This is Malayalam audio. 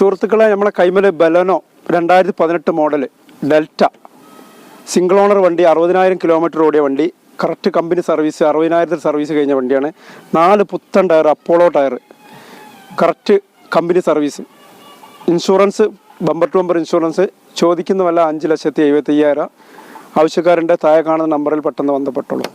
സുഹൃത്തുക്കളെ, നമ്മളെ കൈമൽ Baleno 2018 model delta single owner വണ്ടി, 60,000 കിലോമീറ്റർ ഓടിയ വണ്ടി, കറക്റ്റ് കമ്പനി സർവീസ്, 60,000 സർവീസ് കഴിഞ്ഞ വണ്ടിയാണ്. 4 പുത്തൻ tyre, Apollo tyre, correct company service, insurance bumper to bumper insurance. ചോദിക്കുന്ന വില 5,75,000. ആവശ്യക്കാരൻ്റെ താഴെ കാണുന്ന നമ്പറിൽ പെട്ടെന്ന് ബന്ധപ്പെട്ടോളൂ.